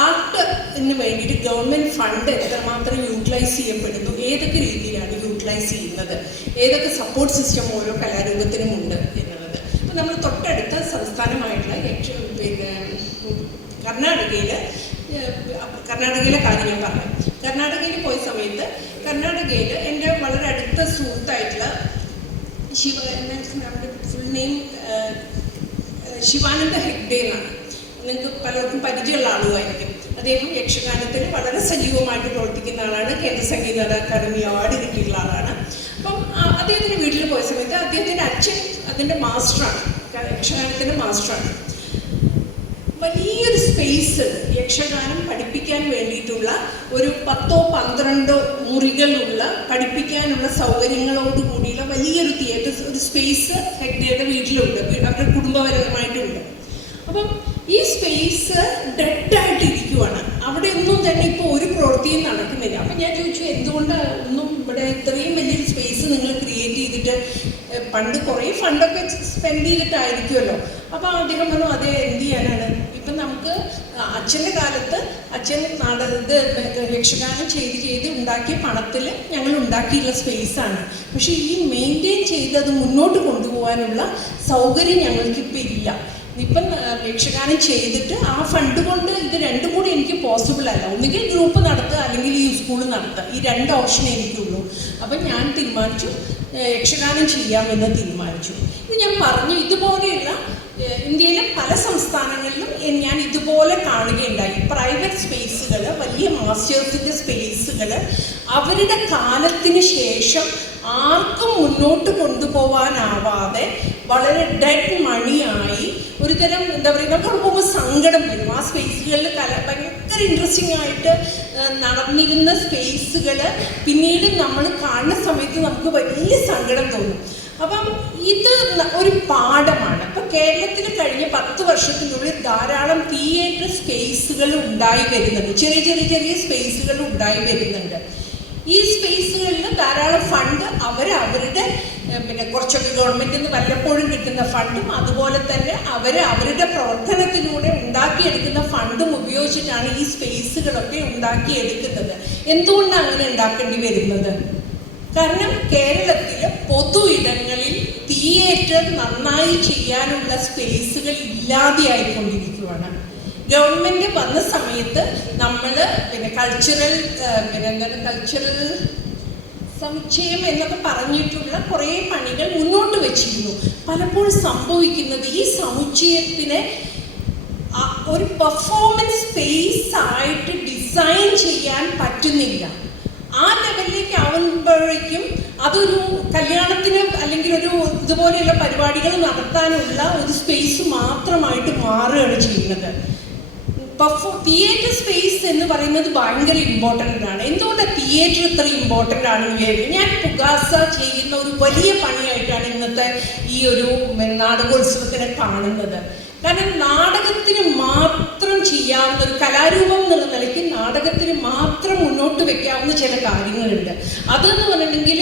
ആർട്ടിന് വേണ്ടിയിട്ട് government fund എത്രമാത്രം utilise ചെയ്യപ്പെടുന്നു? ഏതൊക്കെ രീതിയിലാണ് യൂട്ടിലൈസ് ചെയ്യുന്നത്? ഏതൊക്കെ സപ്പോർട്ട് സിസ്റ്റം ഓരോ കലാരൂപത്തിനും ഉണ്ട് എന്നുള്ളത്. അപ്പം നമ്മൾ തൊട്ടടുത്ത സംസ്ഥാനമായിട്ടുള്ള പിന്നെ കർണാടകയിൽ കർണാടകയിലെ കാര്യം ഞാൻ പറയാം കർണാടകയിൽ പോയ സമയത്ത് കർണാടകയിൽ എന്റെ വളരെ അടുത്ത സുഹൃത്തായിട്ടുള്ള ശിവ ഫുൾ നെയിം ശിവാനന്ദ ഹെഗ്ഡേ എന്നാണ് നിങ്ങൾക്ക് പലർക്കും പരിചയമുള്ള ആളുമായിരിക്കും അദ്ദേഹം യക്ഷഗാനത്തിൽ വളരെ സജീവമായിട്ട് പ്രവർത്തിക്കുന്ന ആളാണ്. കേന്ദ്ര സംഗീത അക്കാദമി അവാർഡ് കിട്ടിയിട്ടുള്ള ആളാണ്. അപ്പം അദ്ദേഹത്തിന്റെ വീട്ടിൽ പോയ സമയത്ത് അദ്ദേഹത്തിന്റെ അച്ഛൻ അതിന്റെ മാസ്റ്ററാണ് യക്ഷഗാനത്തിന്റെ മാസ്റ്ററാണ് വലിയൊരു സ്പേസ് യക്ഷഗാനം പഠിപ്പിക്കാൻ വേണ്ടിയിട്ടുള്ള ഒരു പത്തോ പന്ത്രണ്ടോ മുറികളുള്ള പഠിപ്പിക്കാനുള്ള സൗകര്യങ്ങളോട് കൂടിയുള്ള വലിയൊരു തിയേറ്റർ ഒരു സ്പേസ് ഹെഗ്ഡയുടെ വീട്ടിലുണ്ട്. അവരുടെ കുടുംബപരമായിട്ടുണ്ട്. അപ്പം ഈ സ്പേസ് ഡെഡായിട്ട് ഇരിക്കുവാണ് അവിടെ ഒന്നും തന്നെ ഇപ്പോൾ ഒരു പ്രവൃത്തിയും നടക്കുന്നില്ല. അപ്പം ഞാൻ ചോദിച്ചു എന്തുകൊണ്ട് ഒന്നും ഇവിടെ ഇത്രയും വലിയൊരു സ്പേസ് നിങ്ങൾ ക്രിയേറ്റ് ചെയ്തിട്ട് പണ്ട് കുറേ ഫണ്ടൊക്കെ സ്പെൻഡ് ചെയ്തിട്ടായിരിക്കുമല്ലോ. അപ്പോൾ അദ്ദേഹം പറഞ്ഞു അതെ എന്ത് ചെയ്യാനാണ്? ഇപ്പം നമുക്ക് അച്ഛന്റെ കാലത്ത് അച്ഛൻ നാടക ഇത് യക്ഷഗാനം ചെയ്ത് ചെയ്ത് ഉണ്ടാക്കിയ പണത്തിൽ ഞങ്ങൾ ഉണ്ടാക്കിയുള്ള സ്പേസാണ് പക്ഷേ ഈ മെയിന്റെയിൻ ചെയ്ത് അത് മുന്നോട്ട് കൊണ്ടുപോകാനുള്ള സൗകര്യം ഞങ്ങൾക്കിപ്പോൾ ഇല്ല. ഇപ്പം യക്ഷഗാനം ചെയ്തിട്ട് ആ ഫണ്ട് കൊണ്ട് ഇത് രണ്ടും കൂടി എനിക്ക് പോസിബിൾ അല്ല. ഒന്നുകിൽ ഗ്രൂപ്പ് നടത്തുക അല്ലെങ്കിൽ ഈ സ്കൂൾ നടത്തുക. ഈ രണ്ട് ഓപ്ഷൻ എനിക്കുള്ളൂ. അപ്പം ഞാൻ തീരുമാനിച്ചു യക്ഷഗാനം ചെയ്യാമെന്ന് തീരുമാനിച്ചു. ഇത് ഞാൻ പറഞ്ഞു ഇതുപോലെയുള്ള ഇന്ത്യയിലെ പല സംസ്ഥാനങ്ങളിലും ഞാൻ ഇതുപോലെ കാണുകയുണ്ടായി. പ്രൈവറ്റ് സ്പേസുകൾ വലിയ മാസ്റ്റേഴ്സിന്റെ സ്പേസുകൾ അവരുടെ കാലത്തിന് ശേഷം ആർക്കും മുന്നോട്ട് കൊണ്ടുപോകാനാവാതെ വളരെ ഡെഡ് ഒരു തരം എന്താ പറയുക നമുക്ക് പോകുമ്പോൾ സങ്കടം വരും. ആ സ്പേസുകളിൽ കല ഭയങ്കര ഇൻട്രസ്റ്റിംഗ് ആയിട്ട് നടന്നിരുന്ന സ്പേസുകൾ പിന്നീട് നമ്മൾ കാണുന്ന സമയത്ത് നമുക്ക് വലിയ സങ്കടം തോന്നും. അപ്പം ഇത് ഒരു പാഠമാണ്. ഇപ്പം കേരളത്തിൽ കഴിഞ്ഞ പത്ത് വർഷത്തിനുള്ളിൽ ധാരാളം തിയേറ്റർ സ്പേസുകൾ ഉണ്ടായി വരുന്നുണ്ട്. ചെറിയ ചെറിയ ചെറിയ സ്പേസുകൾ ഉണ്ടായി വരുന്നുണ്ട്. ഈ സ്പേസുകളിൽ ധാരാളം ഫണ്ട് അവർ അവരുടെ പിന്നെ കുറച്ചൊക്കെ ഗവൺമെന്റിൽ നിന്ന് വല്ലപ്പോഴും കിട്ടുന്ന ഫണ്ടും അതുപോലെ തന്നെ അവർ അവരുടെ പ്രവർത്തനത്തിലൂടെ ഉണ്ടാക്കിയെടുക്കുന്ന ഫണ്ടും ഉപയോഗിച്ചിട്ടാണ് ഈ സ്പേസുകളൊക്കെ ഉണ്ടാക്കിയെടുക്കുന്നത്. എന്തുകൊണ്ടാണ് അങ്ങനെ ഉണ്ടാക്കേണ്ടി വരുന്നത്? കാരണം കേരളത്തിലെ പൊതു ഇടങ്ങളിൽ തിയേറ്റർ നന്നായി ചെയ്യാനുള്ള സ്പേസുകൾ ഇല്ലാതെയായിക്കൊണ്ടിരിക്കുകയാണ് ഗവൺമെന്റ് വന്ന സമയത്ത് നമ്മൾ പിന്നെ കൾച്ചറൽ പിന്നെ എന്താണ് കൾച്ചറൽ സമുച്ചയം എന്നൊക്കെ പറഞ്ഞിട്ടുള്ള കുറേ പണികൾ മുന്നോട്ട് വെച്ചിരുന്നു. പലപ്പോഴും സംഭവിക്കുന്നത് ഈ സമുച്ചയത്തിനെ ഒരു പെർഫോമൻസ് സ്പേസ് ആയിട്ട് ഡിസൈൻ ചെയ്യാൻ പറ്റുന്നില്ല. ആ ലെവലിലേക്ക് ആവുമ്പോഴേക്കും അതൊരു കല്യാണത്തിന് അല്ലെങ്കിൽ ഒരു ഇതുപോലെയുള്ള പരിപാടികൾ നടത്താനുള്ള ഒരു സ്പേസ് മാത്രമായിട്ട് മാറുകയാണ് ചെയ്യുന്നത്. പെർഫോ തിയേറ്റർ സ്പേസ് എന്ന് പറയുന്നത് ഭയങ്കര ഇമ്പോർട്ടന്റ് ആണ്. എന്തുകൊണ്ടാണ് തിയേറ്റർ ഇത്ര ഇമ്പോർട്ടന്റ് ആണെന്ന് വിചാരിക്കും ഞാൻ പുകാസ ചെയ്യുന്ന ഒരു വലിയ പണിയായിട്ടാണ് ഇന്നത്തെ ഈ ഒരു നാടകോത്സവത്തിനെ കാണുന്നത്. കാരണം നാടകത്തിന് മാത്രം ചെയ്യാവുന്ന ഒരു കലാരൂപം എന്നുള്ള നിലയ്ക്ക് നാടകത്തിന് മാത്രം മുന്നോട്ട് വെക്കാവുന്ന ചില കാര്യങ്ങളുണ്ട്. അതെന്ന് പറഞ്ഞിട്ടുണ്ടെങ്കിൽ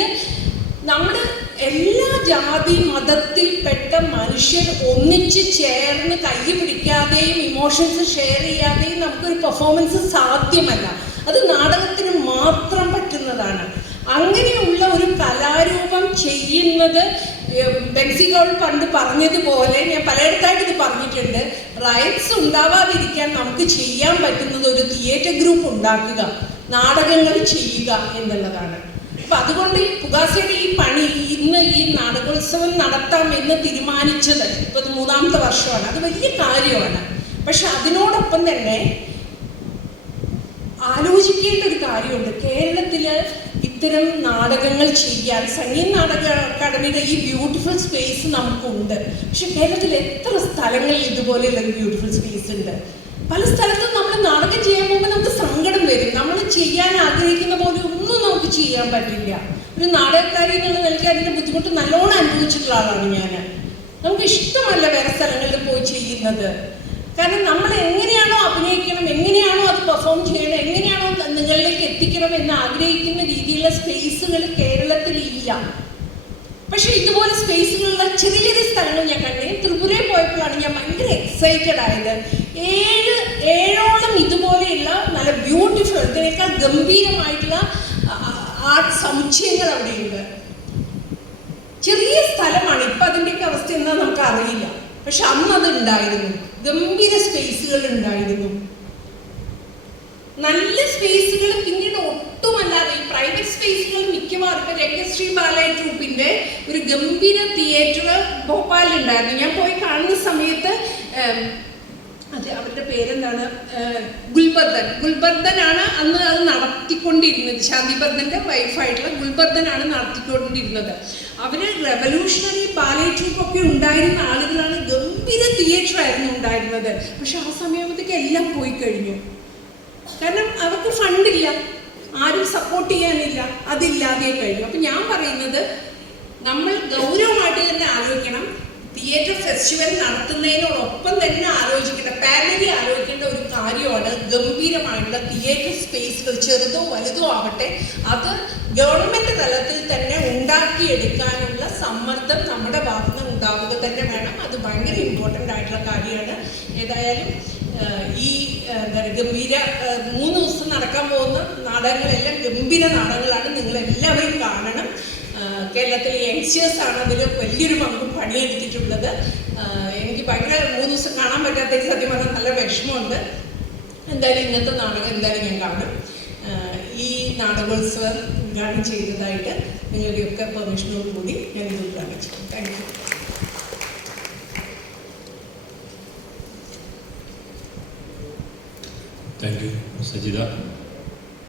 നമ്മുടെ എല്ലാ ജാതി മതത്തിൽപ്പെട്ട മനുഷ്യർ ഒന്നിച്ച് ചേർന്ന് കൈ പിടിക്കാതെയും ഇമോഷൻസ് ഷെയർ ചെയ്യാതെയും നമുക്കൊരു പെർഫോമൻസ് സാധ്യമല്ല. അത് നാടകത്തിന് മാത്രം പറ്റുന്നതാണ്. അങ്ങനെയുള്ള ഒരു കലാരൂപം ചെയ്യുന്നത് മെക്സിക്കോൾ പണ്ട് പറഞ്ഞതുപോലെ ഞാൻ പലയിടത്തായിട്ട് ഇത് പറഞ്ഞിട്ടുണ്ട്. റൈറ്റ്സ് ഉണ്ടാവാതിരിക്കാൻ നമുക്ക് ചെയ്യാൻ പറ്റുന്നത് ഒരു തിയേറ്റർ ഗ്രൂപ്പ് ഉണ്ടാക്കുക നാടകങ്ങൾ ചെയ്യുക എന്നുള്ളതാണ്. അപ്പൊ അതുകൊണ്ട് ഈ പുകാസിയുടെ ഈ പണി ഇന്ന് ഈ നാടകോത്സവം നടത്താം എന്ന് തീരുമാനിച്ചത് ഇപ്പൊ മൂന്നാമത്തെ വർഷമാണ്. അത് വലിയ കാര്യമാണ്. പക്ഷെ അതിനോടൊപ്പം തന്നെ ആലോചിക്കേണ്ട ഒരു കാര്യമുണ്ട്. കേരളത്തിൽ ഇത്തരം നാടകങ്ങൾ ചെയ്യാൻ സംഗീത നാടക അക്കാദമിയുടെ ഈ ബ്യൂട്ടിഫുൾ സ്പേസ് നമുക്കുണ്ട്. പക്ഷെ കേരളത്തിൽ എത്ര സ്ഥലങ്ങളിൽ ഇതുപോലെയുള്ള ബ്യൂട്ടിഫുൾ സ്പേസ് ഉണ്ട്? പല സ്ഥലത്തും നമ്മൾ നാടകം ചെയ്യാൻ പോകുമ്പോൾ നമുക്ക് സങ്കടം വരും. നമ്മൾ ചെയ്യാൻ ആഗ്രഹിക്കുന്ന പോലെ ചെയ്യാൻ പറ്റില്ല. ഒരു നാടകക്കാരി എന്നുള്ള നിലയ്ക്ക് അതിന്റെ ബുദ്ധിമുട്ട് നല്ലോണം അനുഭവിച്ചിട്ടുള്ള ആളാണ് ഞാൻ നമുക്ക് ഇഷ്ടമല്ല വേറെ സ്ഥലങ്ങളിൽ പോയി ചെയ്യുന്നത്. കാരണം നമ്മൾ എങ്ങനെയാണോ അഭിനയിക്കണം എങ്ങനെയാണോ അത് പെർഫോം ചെയ്യണം എങ്ങനെയാണോ നിങ്ങളിലേക്ക് എത്തിക്കണം എന്ന് ആഗ്രഹിക്കുന്ന രീതിയിലുള്ള സ്പേസുകൾ കേരളത്തിൽ ഇല്ല. പക്ഷെ ഇതുപോലെ സ്പേസുകളുള്ള ചെറിയ ചെറിയ സ്ഥലങ്ങൾ ഞാൻ കണ്ടേ. ത്രിപുരയിൽ പോയപ്പോഴാണ് ഞാൻ ഭയങ്കര എക്സൈറ്റഡ് ആയത്. ഏഴ് ഏഴോളം ഇതുപോലെയുള്ള നല്ല ബ്യൂട്ടിഫുൾ ഇതിനേക്കാൾ ഗംഭീരമായിട്ടുള്ള ആർട്ട് സമുച്ചയങ്ങൾ അവിടെയുണ്ട്. ചെറിയ സ്ഥലമാണ്. ഇപ്പൊ അതിന്റെയൊക്കെ അവസ്ഥ എന്താ നമുക്ക് അറിയില്ല പക്ഷെ അന്ന് അത് ഉണ്ടായിരുന്നു ഗംഭീര സ്പേസുകൾ ഉണ്ടായിരുന്നു. നല്ല സ്പേസുകൾ പിന്നീട് ഒട്ടുമല്ലാതെ ഈ പ്രൈവറ്റ് സ്പേസുകൾ മിക്കവാറും ഇപ്പൊ രംഗശ്രീ ബാലയ ട്രൂപ്പിന്റെ ഒരു ഗംഭീര തിയേറ്റർ ഭോപ്പാലിൽ ഉണ്ടായിരുന്നു ഞാൻ പോയി കാണുന്ന സമയത്ത് അത് അവരുടെ പേരെന്താണ്? ഗുൽബർദ്ധൻ ഗുൽബർദൻ. ആണ് അന്ന് അത് നടത്തിക്കൊണ്ടിരുന്നത്. ശാന്തിബർദന്റെ വൈഫായിട്ടുള്ള ഗുൽബർദ്ധനാണ് നടത്തിക്കൊണ്ടിരുന്നത്. അവർ റെവല്യൂഷണറി പാലേറ്റീവ് ഒക്കെ ഉണ്ടായിരുന്ന ആളുകളാണ് ഗംഭീര തിയേറ്റർ ആയിരുന്നു ഉണ്ടായിരുന്നത്. പക്ഷെ ആ സമയത്തേക്ക് എല്ലാം പോയി കഴിഞ്ഞു. കാരണം അവർക്ക് ഫണ്ടില്ല ആരും സപ്പോർട്ട് ചെയ്യാനില്ല. അതില്ലാതെ കഴിഞ്ഞു. അപ്പൊ ഞാൻ പറയുന്നത് നമ്മൾ ഗൗരവമായിട്ട് തന്നെ ആലോചിക്കണം. തിയേറ്റർ ഫെസ്റ്റിവൽ നടത്തുന്നതിനോടൊപ്പം തന്നെ ആലോചിക്കേണ്ട പാരലി ആലോചിക്കേണ്ട കാര്യമാണ് ഗംഭീരമായിട്ടുള്ള തിയേറ്റർ സ്പേസുകൾ ചെറുതോ വലുതോ ആവട്ടെ അത് ഗവൺമെന്റ് തലത്തിൽ തന്നെ ഉണ്ടാക്കിയെടുക്കാനുള്ള സമ്മർദ്ദം നമ്മുടെ ഭാഗത്ത് നിന്ന് ഉണ്ടാവുക തന്നെ വേണം. അത് ഭയങ്കര ഇമ്പോർട്ടന്റ് ആയിട്ടുള്ള കാര്യമാണ്. ഏതായാലും ഈ എന്താ ഗംഭീര മൂന്ന് ദിവസം നടക്കാൻ പോകുന്ന നാടകങ്ങളെല്ലാം ഗംഭീര നാടകങ്ങളാണ്. നിങ്ങൾ എല്ലാവരും കാണണം കേരളത്തിലെ യങ്സ്റ്റേഴ്സ് ആണ് അതിൽ വലിയൊരു പങ്കും പണിയെടുത്തിട്ടുള്ളത്. എനിക്ക് ഭയങ്കര മൂന്ന് ദിവസം കാണാൻ പറ്റാത്ത സത്യം പറഞ്ഞാൽ നല്ല വിഷമമുണ്ട്. എന്തായാലും ഇന്നത്തെ നാടകം എന്തായാലും ഞാൻ കാണും. ഈ നാടകോത്സവം ഉദ്ഘാടനം ചെയ്തതായിട്ട് നിങ്ങളുടെയൊക്കെ പെർമിഷനോട് കൂടി ഞാൻ ഇത് ഉദ്ഘാടനം ചെയ്യും. Thank you thank you Sajitha